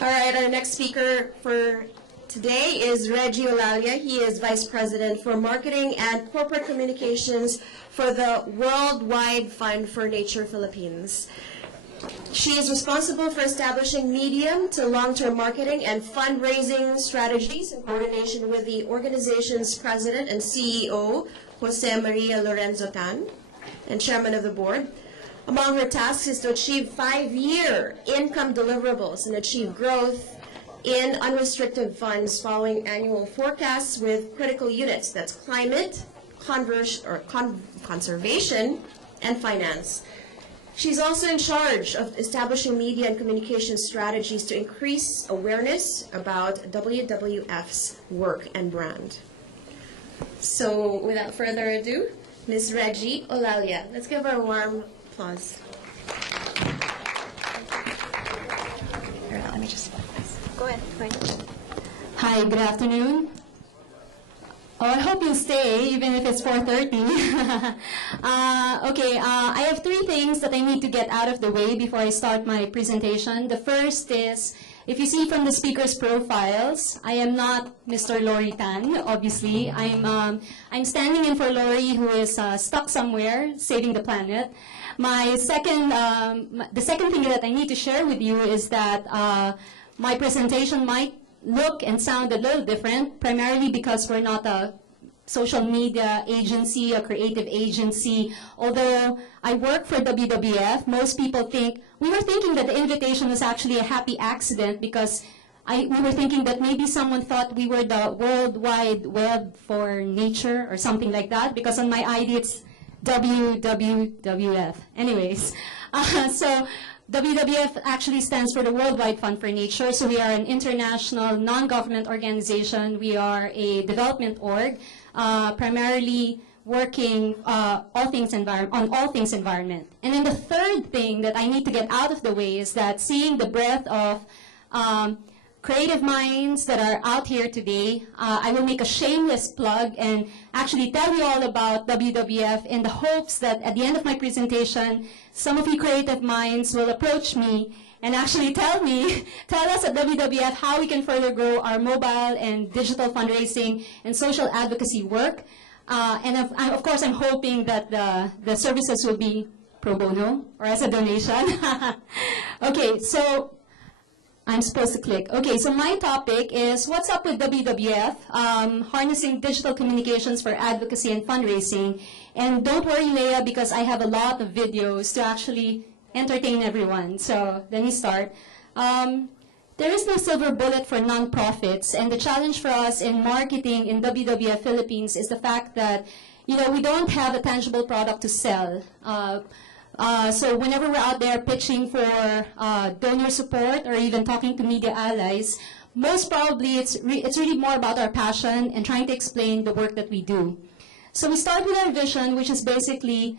All right, our next speaker for today is Reggie Olalia. He is Vice President for Marketing and Corporate Communications for the Worldwide Fund for Nature Philippines. She is responsible for establishing medium to long-term marketing and fundraising strategies in coordination with the organization's president and CEO, Jose Maria Lorenzo Tan, and chairman of the board. Among her tasks is to achieve 5-year income deliverables and achieve growth in unrestricted funds following annual forecasts with critical units. That's climate, conservation, and finance. She's also in charge of establishing media and communication strategies to increase awareness about WWF's work and brand. So without further ado, Ms. Reggie Olalia. Let's give her a warm applause. Here, let me just flip this. Go ahead. Hi, good afternoon. Oh, I hope you'll stay, even if it's 4:30. I have 3 things that I need to get out of the way before I start my presentation. The first is, if you see from the speakers' profiles, I am not Mr. Lori Tan, obviously. I'm standing in for Lori, who is stuck somewhere saving the planet. The second thing that I need to share with you is that my presentation might look and sound a little different, primarily because we're not a social media agency, a creative agency. Although I work for WWF, most people we were thinking that the invitation was actually a happy accident because we were thinking that maybe someone thought we were the World Wide Web for nature or something like that, because on my ID it's WWF. Anyways, so WWF actually stands for the Worldwide Fund for Nature. So we are an international non-government organization. We are a development org, primarily working on all things environment. And then the third thing that I need to get out of the way is that seeing the breadth of creative minds that are out here today, I will make a shameless plug and actually tell you all about WWF in the hopes that at the end of my presentation, some of you creative minds will approach me and actually tell us at WWF how we can further grow our mobile and digital fundraising and social advocacy work. And of course, I'm hoping that the services will be pro bono or as a donation. Okay, so I'm supposed to click. Okay, so my topic is what's up with WWF, harnessing digital communications for advocacy and fundraising. And don't worry, Leah, because I have a lot of videos to actually entertain everyone. So let me start. There is no silver bullet for nonprofits, and the challenge for us in marketing in WWF Philippines is the fact that, we don't have a tangible product to sell. So whenever we're out there pitching for donor support or even talking to media allies, most probably it's really more about our passion and trying to explain the work that we do. So we start with our vision, which is basically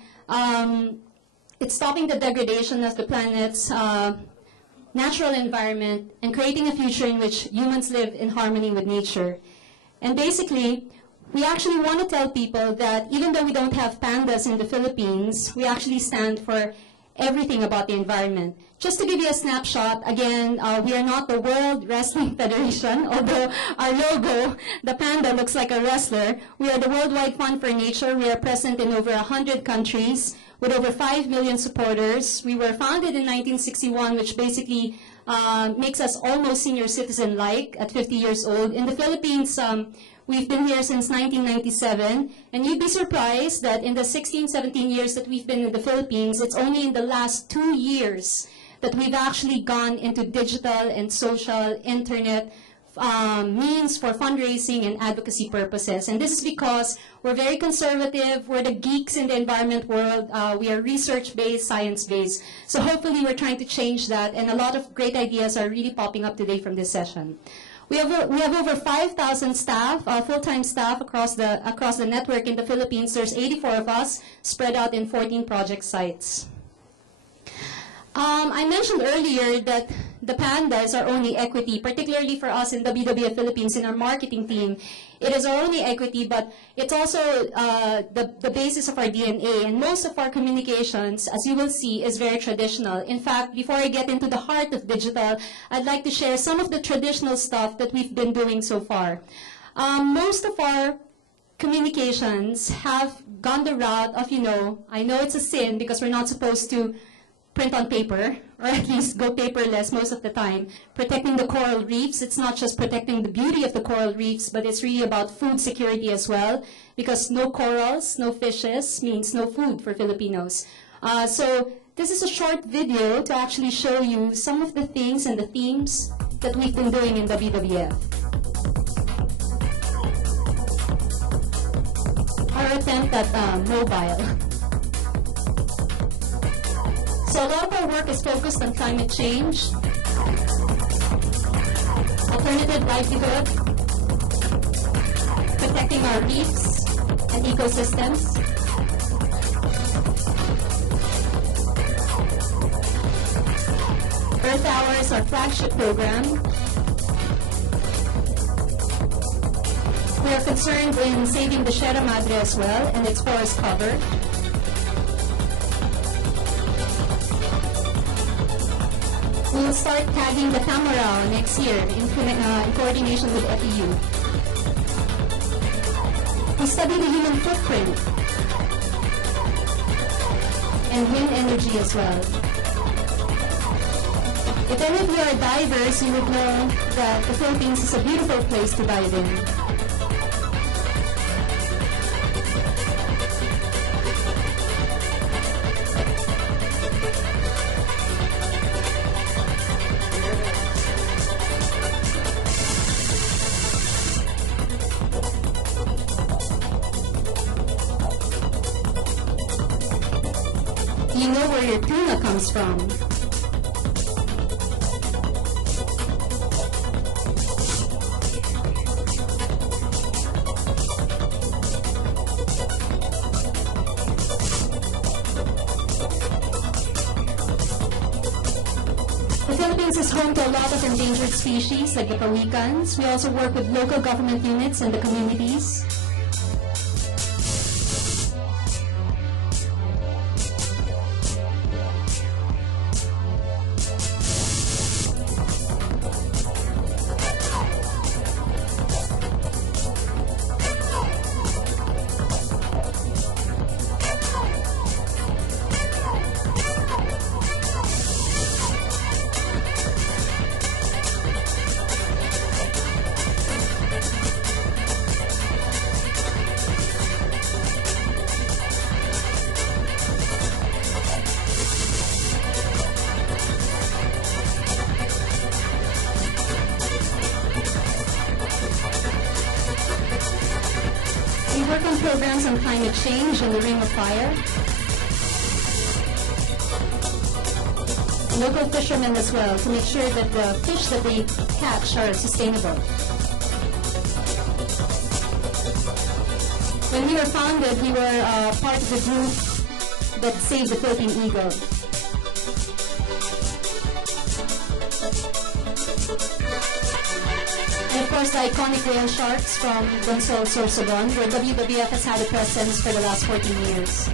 it's stopping the degradation of the planet's natural environment and creating a future in which humans live in harmony with nature. And basically, we actually want to tell people that even though we don't have pandas in the Philippines, we actually stand for everything about the environment. Just to give you a snapshot, again, we are not the World Wrestling Federation, although our logo, the panda, looks like a wrestler. We are the Worldwide Fund for Nature. We are present in over 100 countries with over 5 million supporters. We were founded in 1961, which basically makes us almost senior citizen-like at 50 years old. In the Philippines, we've been here since 1997, and you'd be surprised that in the 16, 17 years that we've been in the Philippines, it's only in the last 2 years that we've actually gone into digital and social internet means for fundraising and advocacy purposes. And this is because we're very conservative, we're the geeks in the environment world, we are research-based, science-based. So hopefully we're trying to change that, and a lot of great ideas are really popping up today from this session. We have over 5,000 staff, full-time staff across the network in the Philippines. There's 84 of us spread out in 14 project sites. I mentioned earlier that the pandas are only equity, particularly for us in WWF Philippines in our marketing team. It is our only equity, but it's also the basis of our DNA. And most of our communications, as you will see, is very traditional. In fact, before I get into the heart of digital, I'd like to share some of the traditional stuff that we've been doing so far. Most of our communications have gone the route of, I know it's a sin because we're not supposed to print on paper, or at least go paperless most of the time. Protecting the coral reefs, it's not just protecting the beauty of the coral reefs, but it's really about food security as well, because no corals, no fishes means no food for Filipinos. So this is a short video to actually show you some of the things and the themes that we've been doing in WWF. Our attempt at mobile. So a lot of our work is focused on climate change, alternative livelihood, protecting our reefs and ecosystems, Earth Hour is our flagship program. We are concerned in saving the Sierra Madre as well and its forest cover. We will start tagging the Tamarao next year in coordination with FEU. We study the human footprint and wind energy as well. If any of you are divers, you would know that the Philippines is a beautiful place to dive in. You know where your tuna comes from. The Philippines is home to a lot of endangered species like the pawikans. We also work with local government units and the communities. We work on programs on climate change and the Ring of Fire. Local fishermen as well, to make sure that the fish that they catch are sustainable. When we were founded, we were part of the group that saved the Philippine eagle. And of course, the iconic whale sharks from Bonsol, Sorsogon, where WWF has had a presence for the last 14 years.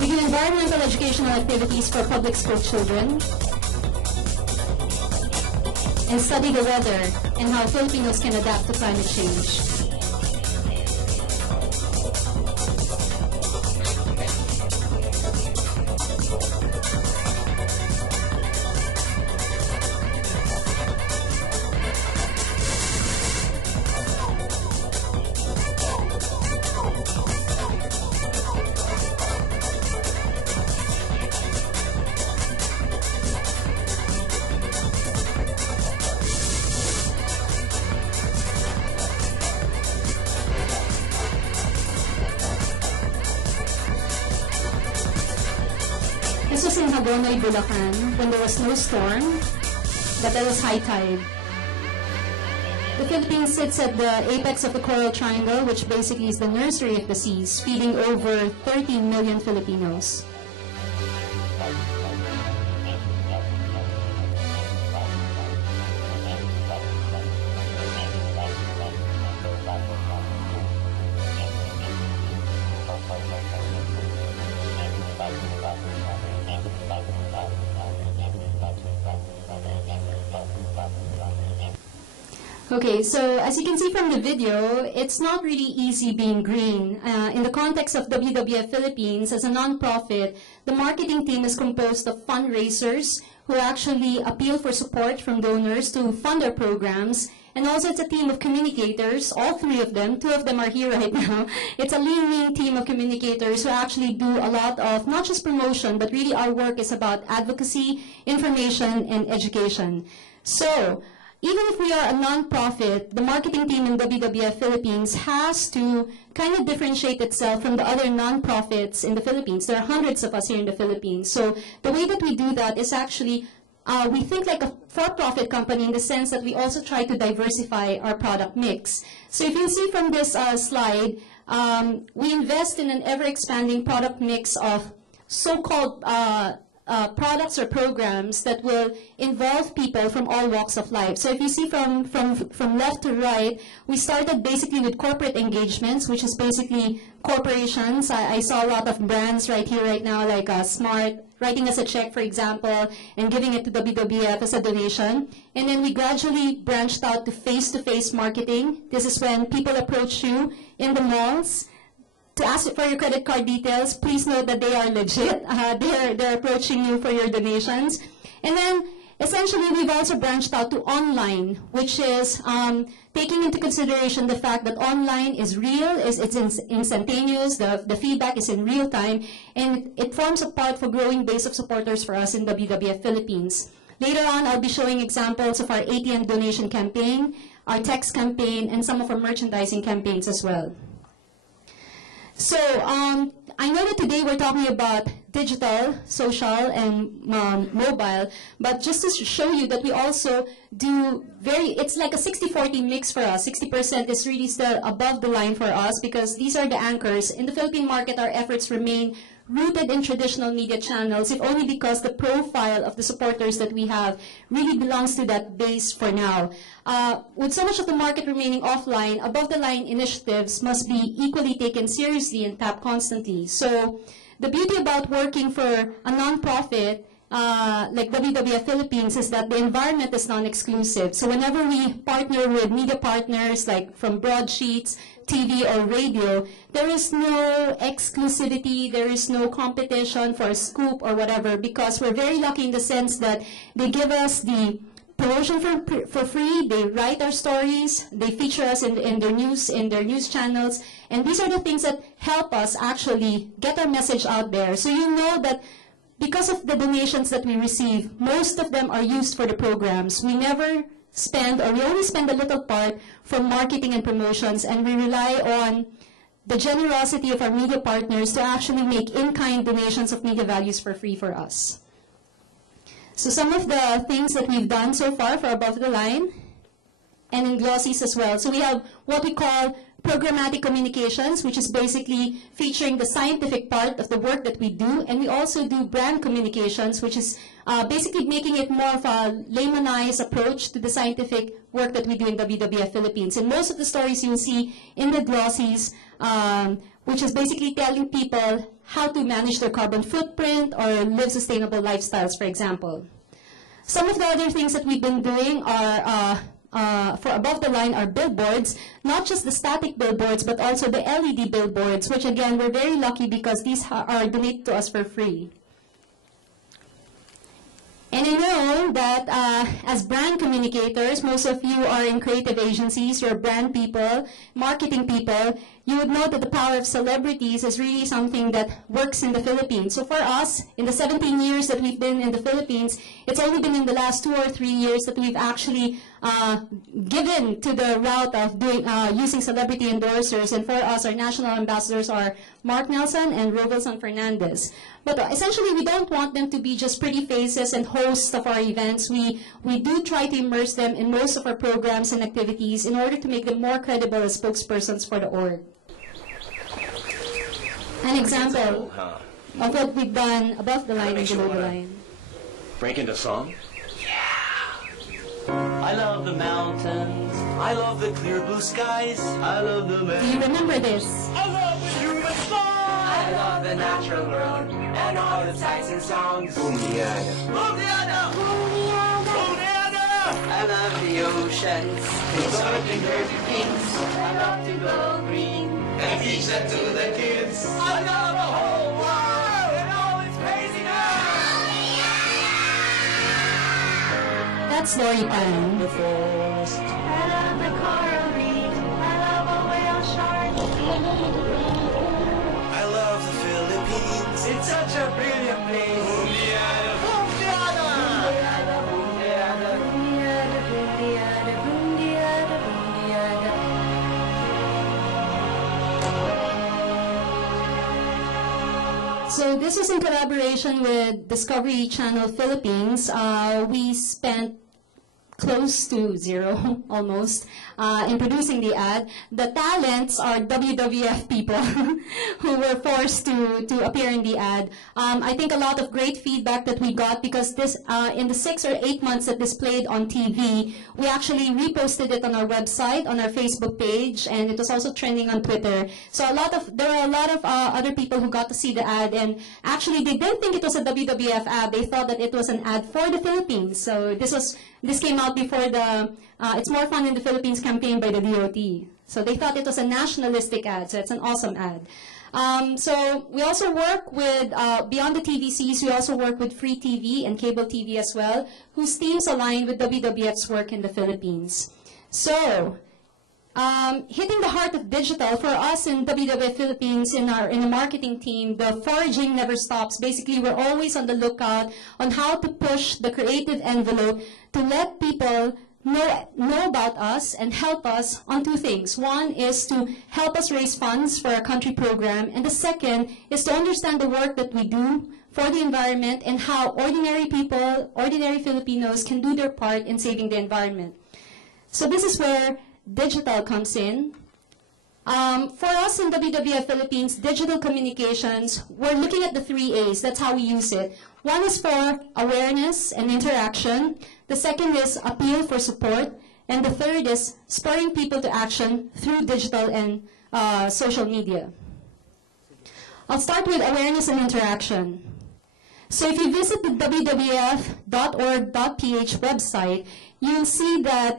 We do environmental educational activities for public school children and study the weather and how Filipinos can adapt to climate change. This was in Hagonoy, Bulacan, when there was no storm, but there was high tide. The Philippines sits at the apex of the Coral Triangle, which basically is the nursery of the seas, feeding over 13 million Filipinos. Okay, so as you can see from the video, it's not really easy being green. In the context of WWF Philippines, as a nonprofit, the marketing team is composed of fundraisers who actually appeal for support from donors to fund their programs. And also it's a team of communicators, all three of them. Two of them are here right now. It's a lean team of communicators who actually do a lot of not just promotion, but really our work is about advocacy, information, and education. So, even if we are a nonprofit, the marketing team in WWF Philippines has to kind of differentiate itself from the other nonprofits in the Philippines. There are hundreds of us here in the Philippines. So the way that we do that is actually, we think like a for-profit company in the sense that we also try to diversify our product mix. So if you see from this slide, we invest in an ever-expanding product mix of so-called products or programs that will involve people from all walks of life. So if you see from left to right, we started basically with corporate engagements, which is basically corporations. I saw a lot of brands right here, right now, like Smart, writing us a check, for example, and giving it to WWF as a donation. And then we gradually branched out to face-to-face marketing. This is when people approach you in the malls to ask for your credit card details. Please note that they are legit. They're approaching you for your donations. And then, essentially, we've also branched out to online, which is taking into consideration the fact that online is real, it's instantaneous, the feedback is in real time, and it forms a part for growing base of supporters for us in WWF Philippines. Later on, I'll be showing examples of our ATM donation campaign, our text campaign, and some of our merchandising campaigns as well. So I know that today we're talking about digital, social, and mobile, but just to show you that we also do it's like a 60-40 mix for us. 60% is really still above the line for us because these are the anchors. In the Philippine market, our efforts remain rooted in traditional media channels, if only because the profile of the supporters that we have really belongs to that base for now. With so much of the market remaining offline, above-the-line initiatives must be equally taken seriously and tapped constantly. So the beauty about working for a nonprofit like WWF Philippines is that the environment is non-exclusive. So whenever we partner with media partners like from broadsheets, TV, or radio, there is no exclusivity, there is no competition for a scoop or whatever, because we're very lucky in the sense that they give us the promotion for free, they write our stories, they feature us in their news channels, and these are the things that help us actually get our message out there. So you know that because of the donations that we receive, most of them are used for the programs. We never spend, or we only spend a little part for marketing and promotions, and we rely on the generosity of our media partners to actually make in-kind donations of media values for free for us. So some of the things that we've done so far for Above the Line, and in Glossies as well. So we have what we call programmatic communications, which is basically featuring the scientific part of the work that we do, and we also do brand communications, which is basically making it more of a laymanized approach to the scientific work that we do in WWF Philippines. And most of the stories you'll see in the Glossies, which is basically telling people how to manage their carbon footprint or live sustainable lifestyles, for example. Some of the other things that we've been doing are for Above the Line are billboards, not just the static billboards, but also the LED billboards, which again, we're very lucky because these are donated to us for free. And I know that as brand communicators, most of you are in creative agencies, you're brand people, marketing people, you would know that the power of celebrities is really something that works in the Philippines. So for us, in the 17 years that we've been in the Philippines, it's only been in the last 2 or 3 years that we've actually given to the route of doing, using celebrity endorsers. And for us, our national ambassadors are Mark Nelson and Rovelson Fernandez. But essentially, we don't want them to be just pretty faces and hosts of our events. We do try to immerse them in most of our programs and activities in order to make them more credible as spokespersons for the org. An example of what we've done above the line and below the line. Break into song? I love the mountains. I love the clear blue skies. I love the land. Do you remember this? I love the human song. I love the natural world and all the sights and sounds. Bumiana. Bumiana! Bumiana! Bumiana! I love the oceans. Exotic dirty pinks. I love to go green. And teach that to the kids. I love the whole world and all its craziness. That's Lori Pan. The forest. I love the coral reef. I love a whale shark. I love the Philippines. It's such a brilliant place. Bundiada. Bundiada. Bundiada. Bundiada, bundiada, bundiada, bundiada. So this was in collaboration with Discovery Channel Philippines. We spent close to zero, almost, in producing the ad. The talents are WWF people who were forced to appear in the ad. I think a lot of great feedback that we got because this, in the 6 or 8 months that this played on TV, we actually reposted it on our website, on our Facebook page, and it was also trending on Twitter. So there are a lot of other people who got to see the ad, and actually they didn't think it was a WWF ad. They thought that it was an ad for the Philippines. So this came out before the It's More Fun in the Philippines campaign by the DOT. So they thought it was a nationalistic ad, so it's an awesome ad. So we also work with, beyond the TVCs, we also work with free TV and cable TV as well, whose themes align with WWF's work in the Philippines. So, hitting the heart of digital, for us in WWF Philippines, in the marketing team, the foraging never stops. Basically, we're always on the lookout on how to push the creative envelope to let people know about us and help us on two things. One is to help us raise funds for our country program, and the second is to understand the work that we do for the environment and how ordinary people, ordinary Filipinos can do their part in saving the environment. So this is where digital comes in. For us in WWF Philippines, digital communications, we're looking at the 3 A's. That's how we use it. One is for awareness and interaction. The second is appeal for support. And the third is spurring people to action through digital and social media. I'll start with awareness and interaction. So if you visit the wwf.org.ph website, you'll see that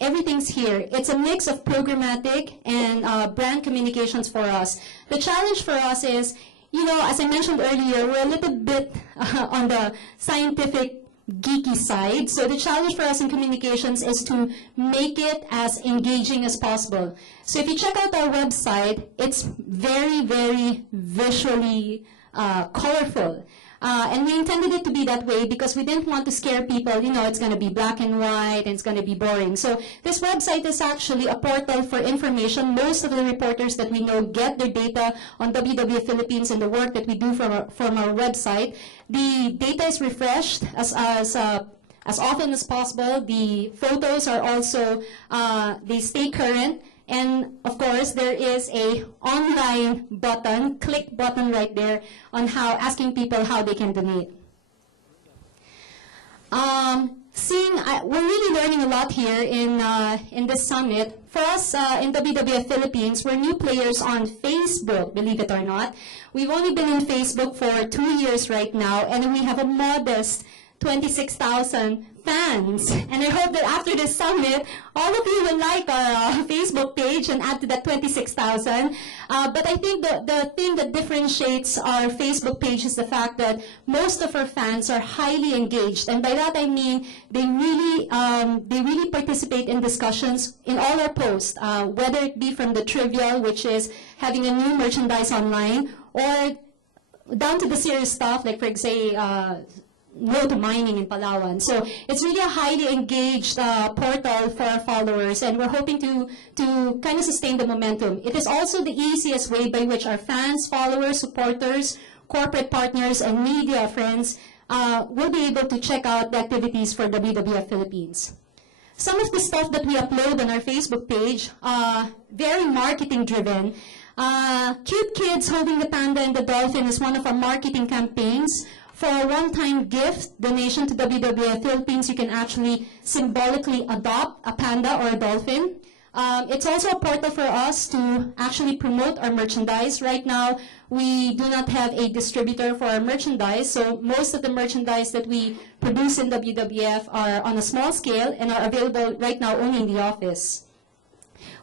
everything's here. It's a mix of programmatic and brand communications for us. The challenge for us is, as I mentioned earlier, we're a little bit on the scientific, geeky side. So the challenge for us in communications is to make it as engaging as possible. So if you check out our website, it's very, very visually colorful. And we intended it to be that way because we didn't want to scare people, it's going to be black and white and it's going to be boring. So this website is actually a portal for information. Most of the reporters that we know get their data on WWF Philippines and the work that we do from our website. The data is refreshed as often as possible. The photos are also, they stay current. And of course, there is a online button, click button right there on asking people how they can donate. We're really learning a lot here in this summit. For us in WWF Philippines, we're new players on Facebook, believe it or not. We've only been in Facebook for 2 years right now, and we have a modest 26,000 fans. And I hope that after this summit, all of you will like our Facebook page and add to that 26,000. But I think the thing that differentiates our Facebook page is the fact that most of our fans are highly engaged. And by that I mean they really participate in discussions in all our posts, whether it be from the trivial, which is having a new merchandise online, or down to the serious stuff, like for example, no to mining in Palawan. So it's really a highly engaged portal for our followers, and we're hoping to kind of sustain the momentum. It is also the easiest way by which our fans, followers, supporters, corporate partners, and media friends will be able to check out the activities for WWF Philippines. Some of the stuff that we upload on our Facebook page, very marketing driven. Cute kids holding the panda and the dolphin is one of our marketing campaigns. For a one-time gift donation to WWF Philippines, you can actually symbolically adopt a panda or a dolphin. It's also a portal for us to actually promote our merchandise. Right now, we do not have a distributor for our merchandise, so most of the merchandise that we produce in WWF are on a small scale and are available right now only in the office.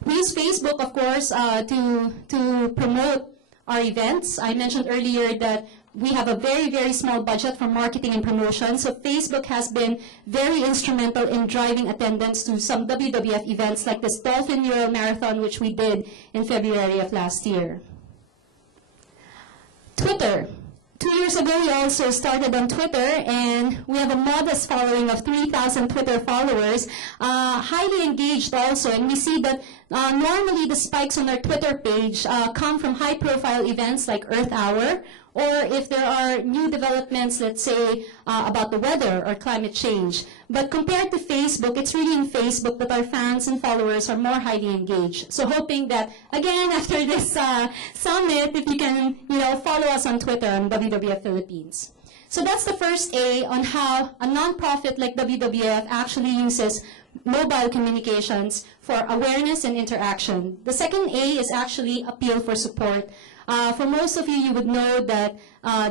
We use Facebook, of course, to promote our events. I mentioned earlier that we have a very, very small budget for marketing and promotion, so Facebook has been very instrumental in driving attendance to some WWF events like this Dolphin Mural Marathon, which we did in February of last year. Twitter. 2 years ago, we also started on Twitter, and we have a modest following of 3,000 Twitter followers, highly engaged also, and we see that normally the spikes on our Twitter page come from high-profile events like Earth Hour, or if there are new developments, let's say, about the weather or climate change. But compared to Facebook, it's really in Facebook that our fans and followers are more highly engaged. So hoping that, again, after this summit, if you can, follow us on Twitter on WWF Philippines. So that's the first A on how a nonprofit like WWF actually uses mobile communications for awareness and interaction. The second A is actually appeal for support. For most of you, you would know that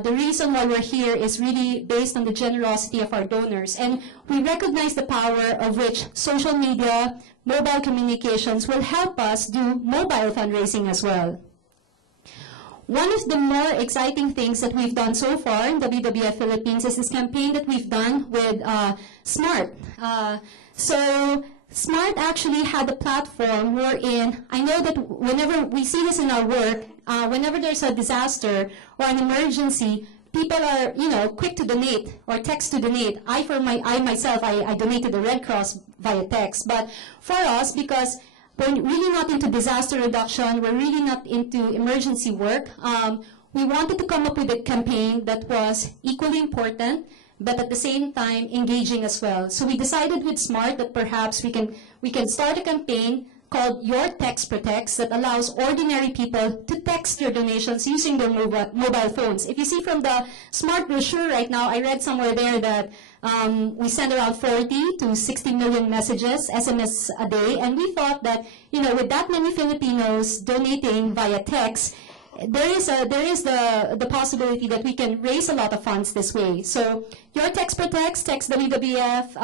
the reason why we're here is really based on the generosity of our donors. And we recognize the power of which social media, mobile communications will help us do mobile fundraising as well. One of the more exciting things that we've done so far in WWF Philippines is this campaign that we've done with SMART. So SMART actually had a platform wherein, I know that whenever we see this in our work, whenever there's a disaster or an emergency, people are, quick to donate or text to donate. I myself, I donated the Red Cross via text. But for us, because we're really not into disaster reduction, we're really not into emergency work, we wanted to come up with a campaign that was equally important, but at the same time engaging as well. So we decided with SMART that perhaps we can start a campaign called Your Text Protects that allows ordinary people to text your donations using their mobile phones. If you see from the SMART brochure right now, I read somewhere there that we send around 40 to 60 million messages, SMS a day, and we thought that, with that many Filipinos donating via text, there is the possibility that we can raise a lot of funds this way. So Your Text Protects, text WWF,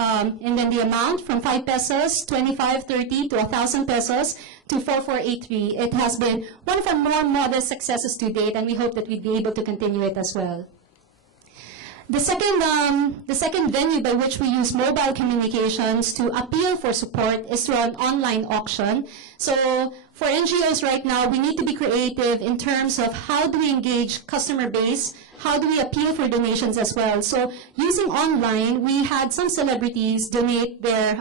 and then the amount from 5 pesos, 25, 30 to 1,000 pesos to 4483. It has been one of our more modest successes to date, and we hope that we'd be able to continue it as well. The second venue by which we use mobile communications to appeal for support is through an online auction. So for NGOs right now, we need to be creative in terms of how do we engage customer base, how do we appeal for donations as well. So using online, we had some celebrities donate their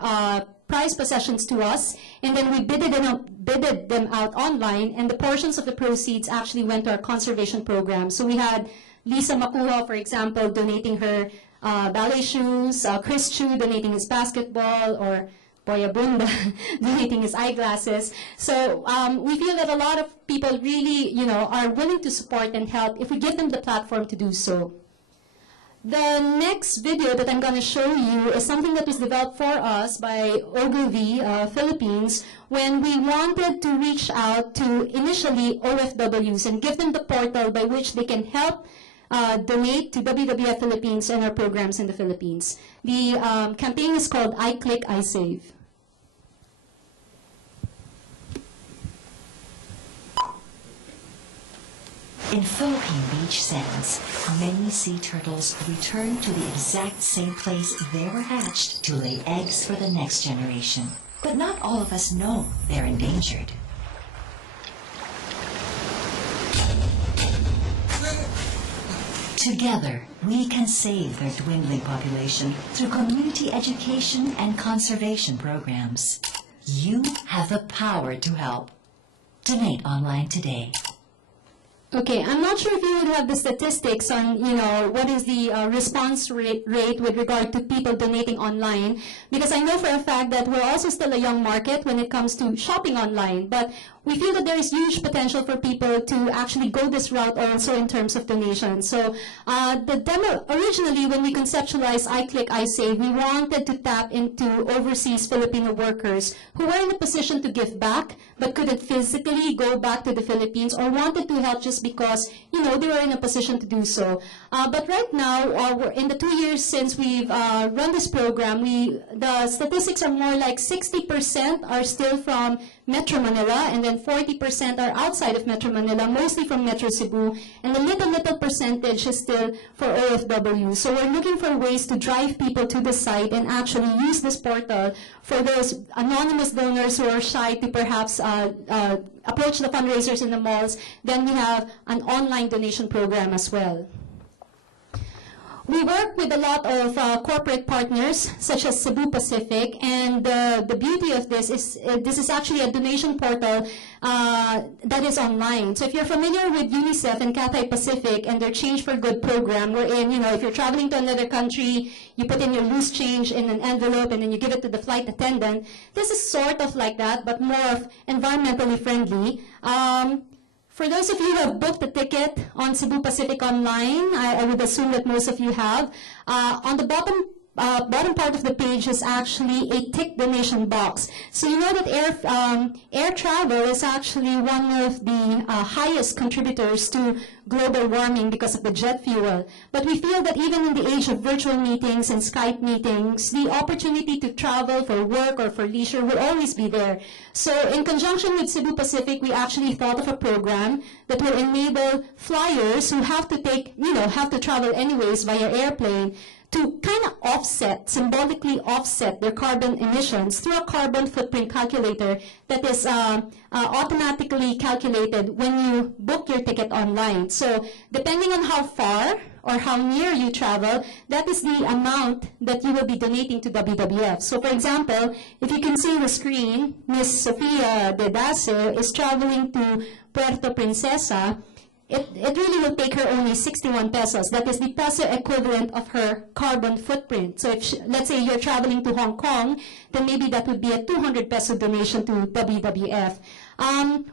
prized possessions to us, and then we bidded them out online, and the portions of the proceeds actually went to our conservation program. So we had Lisa Makuha, for example, donating her ballet shoes, Chris Chu donating his basketball, or Boya Bunda donating his eyeglasses. So we feel that a lot of people really, are willing to support and help if we give them the platform to do so. The next video that I'm going to show you is something that was developed for us by Ogilvy, Philippines, when we wanted to reach out to initially OFWs and give them the portal by which they can help donate to WWF Philippines and our programs in the Philippines. The campaign is called I Click, I Save. In Philippine beach sands, many sea turtles return to the exact same place they were hatched to lay eggs for the next generation. But not all of us know they're endangered. Together, we can save their dwindling population through community education and conservation programs. You have the power to help. Donate online today. Okay, I'm not sure if you would have the statistics on, what is the response rate with regard to people donating online, because I know for a fact that we're also still a young market when it comes to shopping online, but we feel that there is huge potential for people to actually go this route also in terms of donations. So the demo, originally when we conceptualized iClick, iSave, we wanted to tap into overseas Filipino workers who were in a position to give back, but couldn't physically go back to the Philippines or wanted to help just because, they were in a position to do so. But right now, we're in the 2 years since we've run this program, the statistics are more like 60% are still from Metro Manila, and then 40% are outside of Metro Manila, mostly from Metro Cebu, and the little percentage is still for OFW. So we're looking for ways to drive people to the site and actually use this portal for those anonymous donors who are shy to perhaps approach the fundraisers in the malls. Then we have an online donation program as well. We work with a lot of corporate partners, such as Cebu Pacific, and the beauty of this is actually a donation portal that is online. So if you're familiar with UNICEF and Cathay Pacific and their Change for Good program, wherein, if you're traveling to another country, you put in your loose change in an envelope and then you give it to the flight attendant. This is sort of like that, but more of environmentally friendly. For those of you who have booked a ticket on Cebu Pacific online, I would assume that most of you have. On the bottom part of the page is actually a tick donation box. So you know that air travel is actually one of the highest contributors to global warming because of the jet fuel. But we feel that even in the age of virtual meetings and Skype meetings, the opportunity to travel for work or for leisure will always be there. So in conjunction with Cebu Pacific, we actually thought of a program that will enable flyers who have to travel anyways via airplane to kind of symbolically offset their carbon emissions through a carbon footprint calculator that is automatically calculated when you book your ticket online. So depending on how far or how near you travel, that is the amount that you will be donating to WWF. So for example, if you can see the screen, Miss Sofia de Dace is traveling to Puerto Princesa. It really will take her only 61 pesos. That is the peso equivalent of her carbon footprint. So if let's say you're traveling to Hong Kong, then maybe that would be a 200 peso donation to WWF.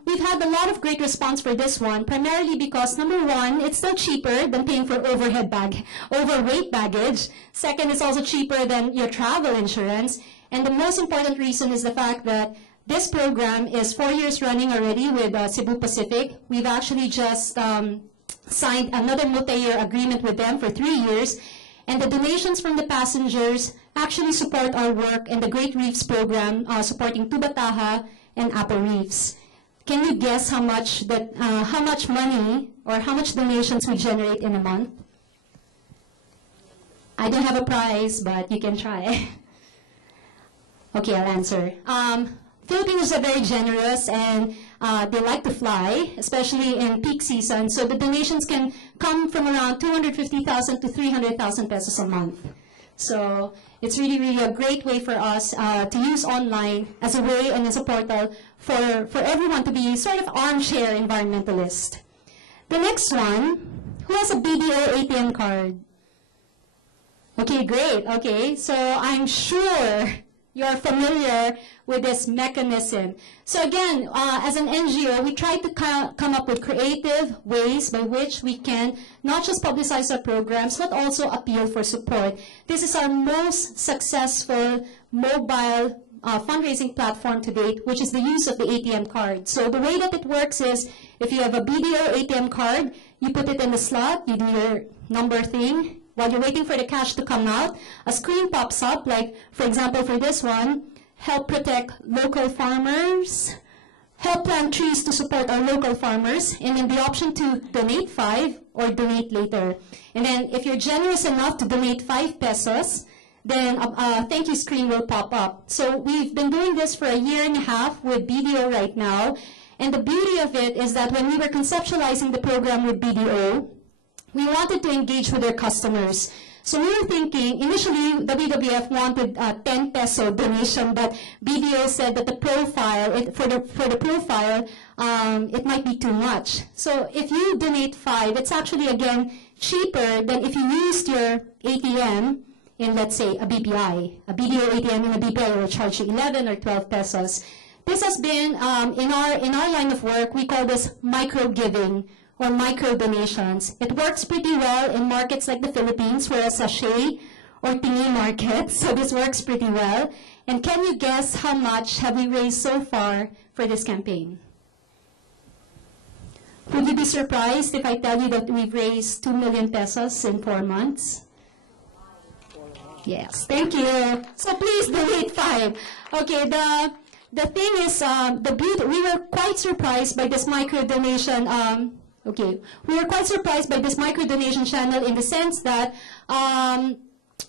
We've had a lot of great response for this one, primarily because, number one, it's still cheaper than paying for overweight baggage. Second, it's also cheaper than your travel insurance. And the most important reason is the fact that this program is 4 years running already with Cebu Pacific. We've actually just signed another multi-year agreement with them for 3 years. And the donations from the passengers actually support our work in the Great Reefs program, supporting Tubataha and Apple Reefs. Can you guess how much money or how much donations we generate in a month? I don't have a prize, but you can try. Okay, I'll answer. Filipinos are very generous and they like to fly, especially in peak season. So the donations can come from around 250,000 to 300,000 pesos a month. So it's really, really a great way for us to use online as a way and as a portal for everyone to be sort of armchair environmentalist. The next one, who has a BDO ATM card? Okay, great. Okay, so I'm sure you're familiar with this mechanism. So again, as an NGO, we try to come up with creative ways by which we can not just publicize our programs, but also appeal for support. This is our most successful mobile fundraising platform to date, which is the use of the ATM card. So the way that it works is, if you have a BDO ATM card, you put it in the slot, you do your number thing. While you're waiting for the cash to come out, a screen pops up, like, for example, for this one, help protect local farmers, help plant trees to support our local farmers, and then the option to donate 5 or donate later. And then if you're generous enough to donate 5 pesos, then a thank you screen will pop up. So we've been doing this for a year and a half with BDO right now. And the beauty of it is that when we were conceptualizing the program with BDO, we wanted to engage with their customers. So we were thinking, initially WWF wanted 10 peso donation, but BDO said that the profile, for the profile, it might be too much. So if you donate 5, it's actually again cheaper than if you used your ATM in, let's say, a BPI. A BDO ATM in a BPI will charge you 11 or 12 pesos. This has been, in our line of work, we call this micro-giving or micro-donations. It works pretty well in markets like the Philippines, where a sachet or tingi market, so this works pretty well. And can you guess how much have we raised so far for this campaign? Would you be surprised if I tell you that we've raised 2 million pesos in 4 months? Yes, thank you. So please donate 5. Okay, the thing is, we were quite surprised by this micro donation. We were quite surprised by this micro donation channel in the sense that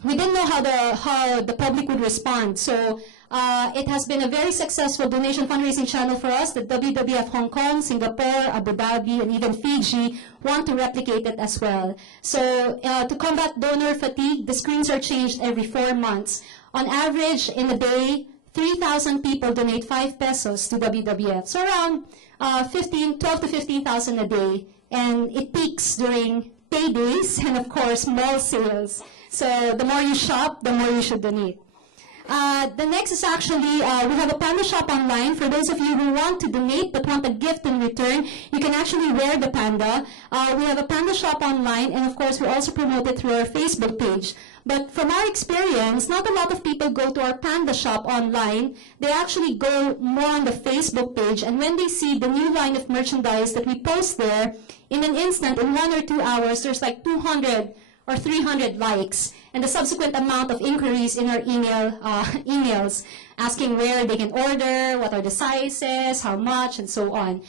we didn't know how the public would respond. So it has been a very successful donation fundraising channel for us. The WWF Hong Kong, Singapore, Abu Dhabi, and even Fiji want to replicate it as well. So to combat donor fatigue, the screens are changed every 4 months. On average, in a day, 3,000 people donate 5 pesos to WWF. So around 12 to 15,000 a day. And it peaks during paydays and, of course, mall sales. So the more you shop, the more you should donate. The next is actually, we have a panda shop online. For those of you who want to donate but want a gift in return, you can actually wear the panda. We have a panda shop online, and of course, we also promote it through our Facebook page. But from our experience, not a lot of people go to our panda shop online. They actually go more on the Facebook page, and when they see the new line of merchandise that we post there, in an instant, in 1 or 2 hours, there's like 200 or 300 likes, and the subsequent amount of inquiries in our emails asking where they can order, what are the sizes, how much, and so on.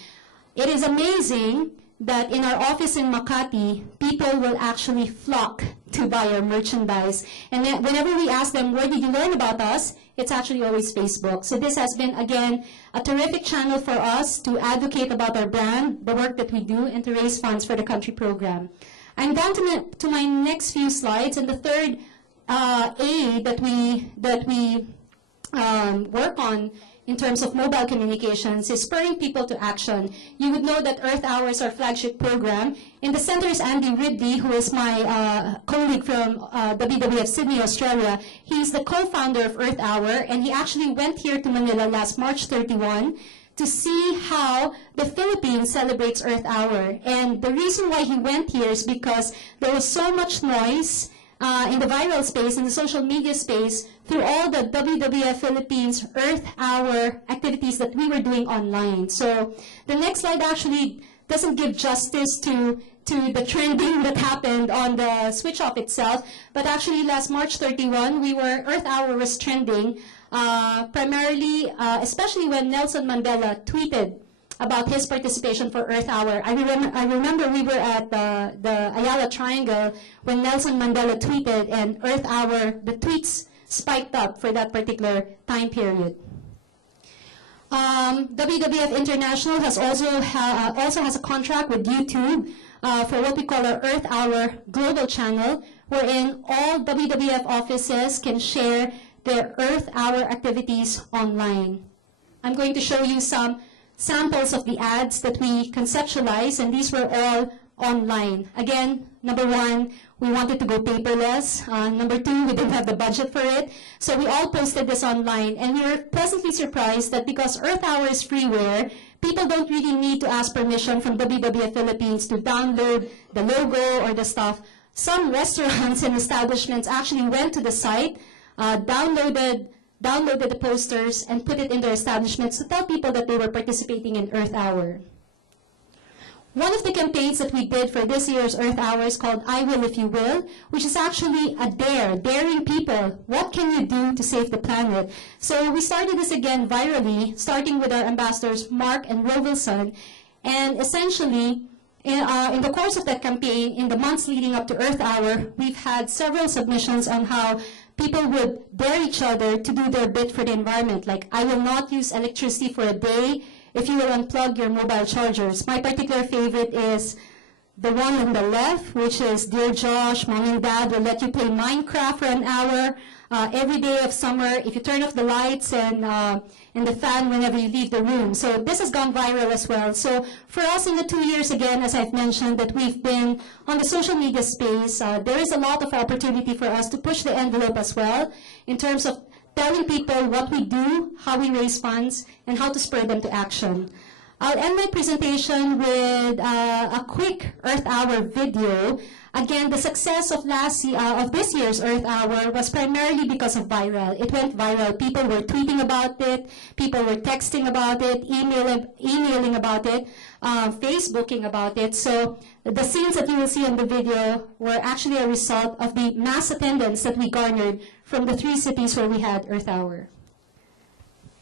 It is amazing that in our office in Makati, people will actually flock to buy our merchandise. And then whenever we ask them, where did you learn about us? It's actually always Facebook. So this has been, again, a terrific channel for us to advocate about our brand, the work that we do, and to raise funds for the country program. I'm down to my next few slides, and the third A that we work on in terms of mobile communications is spurring people to action. You would know that Earth Hour is our flagship program. In the center is Andy Ridley, who is my colleague from WWF Sydney, Australia. He's the co-founder of Earth Hour, and he actually went here to Manila last March 31 to see how the Philippines celebrates Earth Hour. And the reason why he went here is because there was so much noise in the viral space, in the social media space, through all the WWF Philippines Earth Hour activities that we were doing online. So the next slide actually doesn't give justice to the trending that happened on the switch off itself, but actually last March 31, Earth Hour was trending, primarily, especially when Nelson Mandela tweeted about his participation for Earth Hour. I remember we were at the Ayala Triangle when Nelson Mandela tweeted, and Earth Hour, the tweets spiked up for that particular time period. WWF International has also has a contract with YouTube for what we call our Earth Hour Global Channel, wherein all WWF offices can share their Earth Hour activities online. I'm going to show you some samples of the ads that we conceptualized, and these were all online. Again, number 1, we wanted to go paperless. Number 2, we didn't have the budget for it. So we all posted this online, and we were pleasantly surprised that because Earth Hour is freeware, people don't really need to ask permission from WWF Philippines to download the logo or the stuff. Some restaurants and establishments actually went to the site, downloaded the posters, and put it in their establishments to tell people that they were participating in Earth Hour. One of the campaigns that we did for this year's Earth Hour is called I Will If You Will, which is actually a daring people. What can you do to save the planet? So we started this again virally, starting with our ambassadors Mark and Rovilson, and essentially in the course of that campaign, in the months leading up to Earth Hour, we've had several submissions on how people would dare each other to do their bit for the environment, like I will not use electricity for a day if you will unplug your mobile chargers. My particular favorite is the one on the left, which is Dear Josh, Mom and Dad will let you play Minecraft for an hour every day of summer if you turn off the lights and the fan whenever you leave the room. So this has gone viral as well. So for us in the 2 years, again, as I've mentioned, that we've been on the social media space, there is a lot of opportunity for us to push the envelope as well in terms of telling people what we do, how we raise funds, and how to spur them to action. I'll end my presentation with a quick Earth Hour video. Again, the success of this year's Earth Hour was primarily because of viral. It went viral. People were tweeting about it. People were texting about it, emailing about it, Facebooking about it. So the scenes that you will see in the video were actually a result of the mass attendance that we garnered from the 3 cities where we had Earth Hour.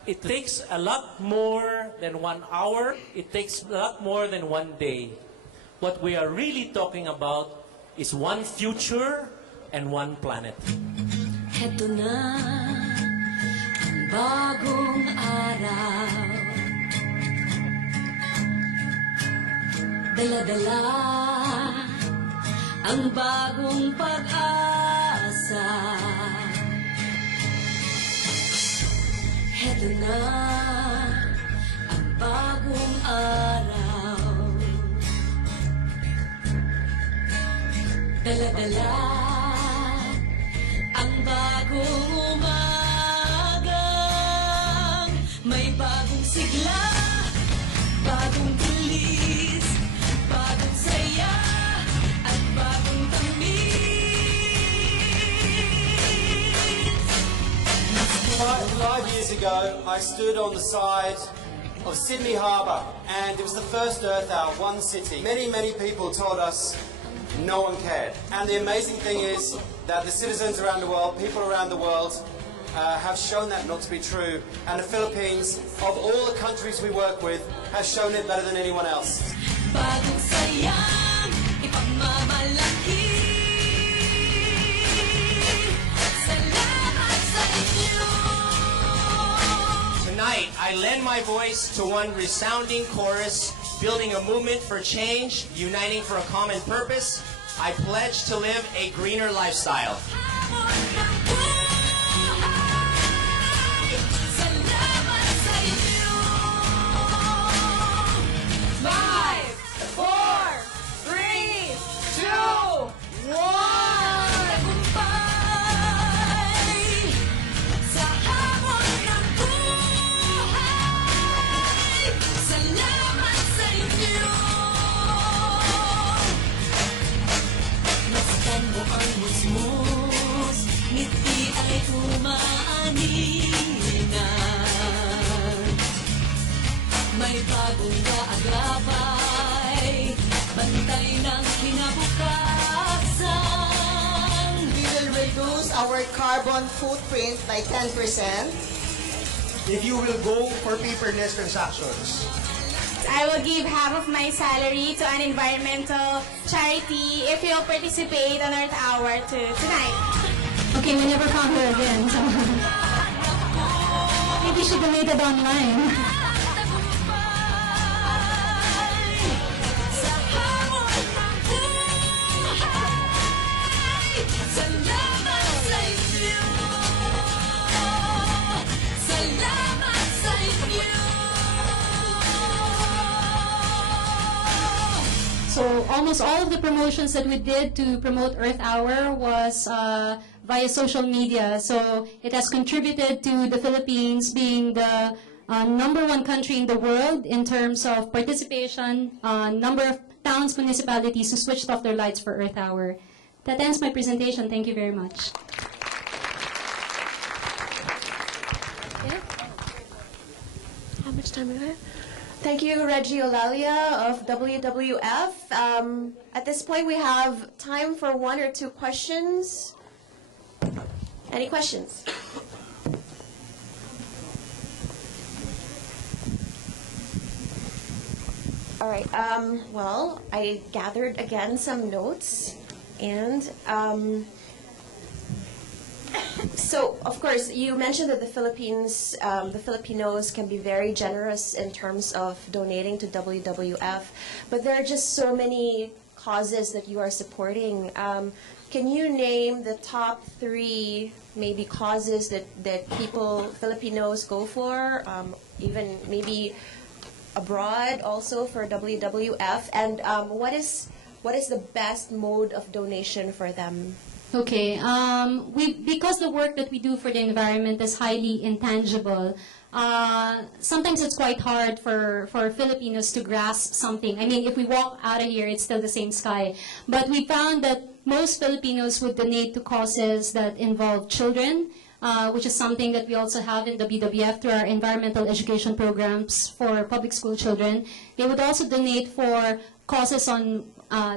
It takes a lot more than 1 hour. It takes a lot more than 1 day. What we are really talking about is one future and one planet. Heto na ang bagong araw. Dala-dala ang bagong pag-asa. Heto na ang bagong araw. Dala-dala ang bagong umagang may bagong sigla, bagong bilis, bagong saya, at bagong tamis. 5 years ago, I stood on the side of Sydney Harbour, and it was the first Earth Hour, one city. Many, many people told us no one cared. And the amazing thing is that the citizens around the world, people around the world, have shown that not to be true. And the Philippines, of all the countries we work with, has shown it better than anyone else. Bagong sayang, ipagmamalaki. Salamat sa inyo. Tonight, I lend my voice to one resounding chorus, building a movement for change, uniting for a common purpose. I pledge to live a greener lifestyle. Hamon ng buhay. Salamat sa inyo. 5, 4, 3, 2, 1. Tagumpay sa hamon ng buhay. Salamat sa inyo. Masdan mo ang musmus, ngiti ay umaaningan. May bagong kaagapay, bantay ng kinabukasan. We will reduce our carbon footprint by 10% if you will go for paperless transactions. I will give half of my salary to an environmental charity if you'll participate on Earth Hour tonight. Okay, we never found her again. So maybe she donated online. Sa hamon ng buhay, salamat sa inyo. Salamat sa inyo. So almost all of the promotions that we did to promote Earth Hour was via social media. So it has contributed to the Philippines being the #1 country in the world in terms of participation, number of towns, municipalities who switched off their lights for Earth Hour. That ends my presentation. Thank you very much. How much time do we have? Thank you, Reggie Olalia of WWF. At this point, we have time for 1 or 2 questions. Any questions? All right. Well, I gathered again some notes, and so of course you mentioned that the Philippines, the Filipinos can be very generous in terms of donating to WWF, but there are just so many causes that you are supporting. Can you name the top 3 maybe causes that Filipinos go for, even maybe abroad also for WWF, and what is the best mode of donation for them? Okay, because the work that we do for the environment is highly intangible, sometimes it's quite hard for Filipinos to grasp something. I mean, if we walk out of here, it's still the same sky. But we found that most Filipinos would donate to causes that involve children, which is something that we also have in WWF through our environmental education programs for public school children. They would also donate for causes on,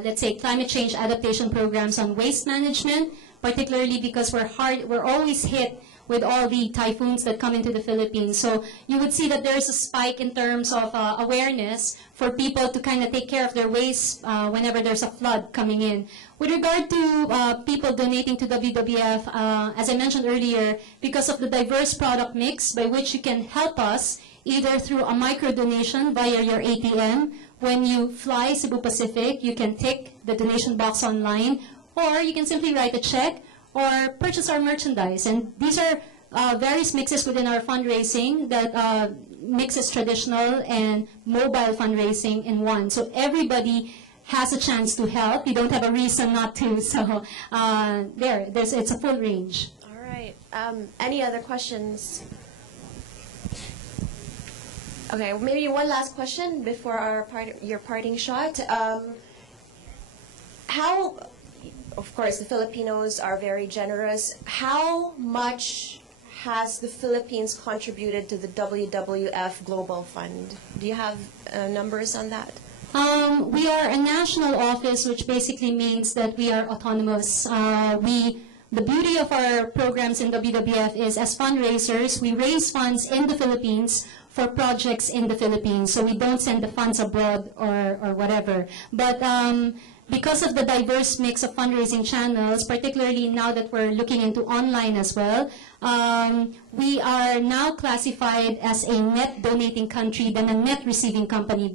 let's say, climate change adaptation programs on waste management, particularly because we're always hit with all the typhoons that come into the Philippines. So you would see that there's a spike in terms of awareness for people to kind of take care of their waste whenever there's a flood coming in. With regard to people donating to WWF, as I mentioned earlier, because of the diverse product mix by which you can help us either through a micro donation via your ATM. When you fly Cebu Pacific, you can tick the donation box online, or you can simply write a check or purchase our merchandise. And these are various mixes within our fundraising that mixes traditional and mobile fundraising in one. So everybody has a chance to help. You don't have a reason not to. So it's a full range. All right. Any other questions? Okay, maybe one last question before your parting shot. Of course, the Filipinos are very generous. How much has the Philippines contributed to the WWF Global Fund? Do you have numbers on that? We are a national office, which basically means that we are autonomous. The beauty of our programs in WWF is, as fundraisers, we raise funds in the Philippines for projects in the Philippines. So we don't send the funds abroad or whatever. But because of the diverse mix of fundraising channels, particularly now that we're looking into online as well, we are now classified as a net donating country than a net receiving company,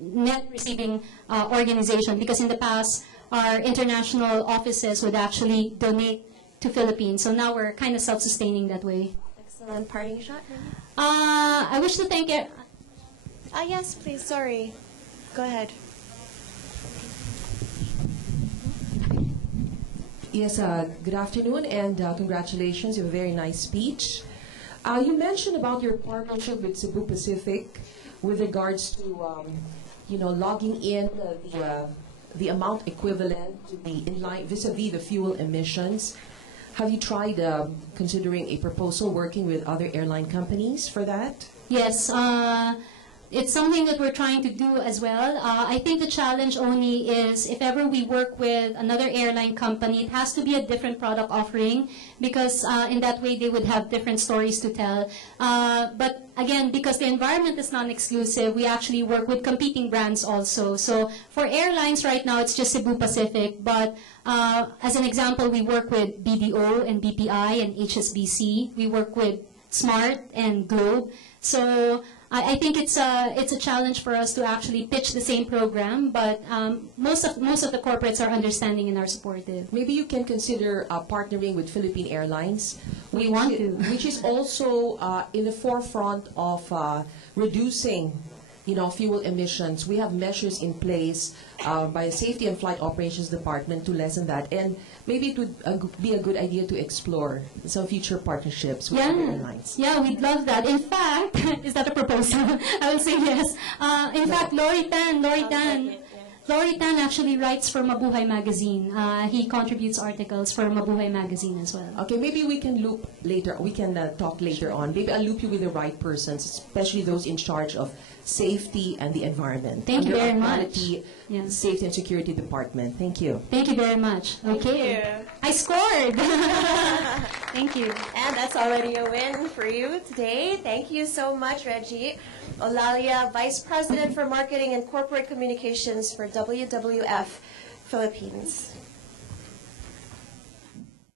net receiving organization, because in the past, our international offices would actually donate to Philippines. So now we're kind of self-sustaining that way. Excellent. Parting shot? I wish to thank it. Yes, please. Sorry. Go ahead. Yes, good afternoon, and congratulations. You have a very nice speech. You mentioned about your partnership with Cebu Pacific with regards to, logging in the amount equivalent to the inline vis-a-vis the fuel emissions. Have you tried considering a proposal working with other airline companies for that? Yes, it's something that we're trying to do as well. I think the challenge only is if ever we work with another airline company, it has to be a different product offering, because in that way they would have different stories to tell. But again, because the environment is non-exclusive, we actually work with competing brands also. So for airlines right now, it's just Cebu Pacific. But as an example, we work with BDO and BPI and HSBC. We work with Smart and Globe. So I think it's a challenge for us to actually pitch the same program, but most of the corporates are understanding and are supportive. Maybe you can consider partnering with Philippine Airlines. We want to. Which is also in the forefront of reducing, fuel emissions. We have measures in place by the Safety and Flight Operations Department to lessen that, and maybe it would be a good idea to explore some future partnerships with other airlines. Yeah, we'd love that. In fact, is that a proposal? I will say yes. In fact, Lori Tan actually writes for Mabuhay Magazine. He contributes articles for Mabuhay Magazine as well. Okay, maybe we can loop later. We can talk later on. Maybe I'll loop you with the right persons, especially those in charge of safety and the environment. Thank you very much. Quality, Safety and Security Department. Thank you. Thank you very much. Okay. Thank you. I scored. Thank you. And that's already a win for you today. Thank you so much, Reggie. Olalia, Vice President for Marketing and Corporate Communications for WWF Philippines.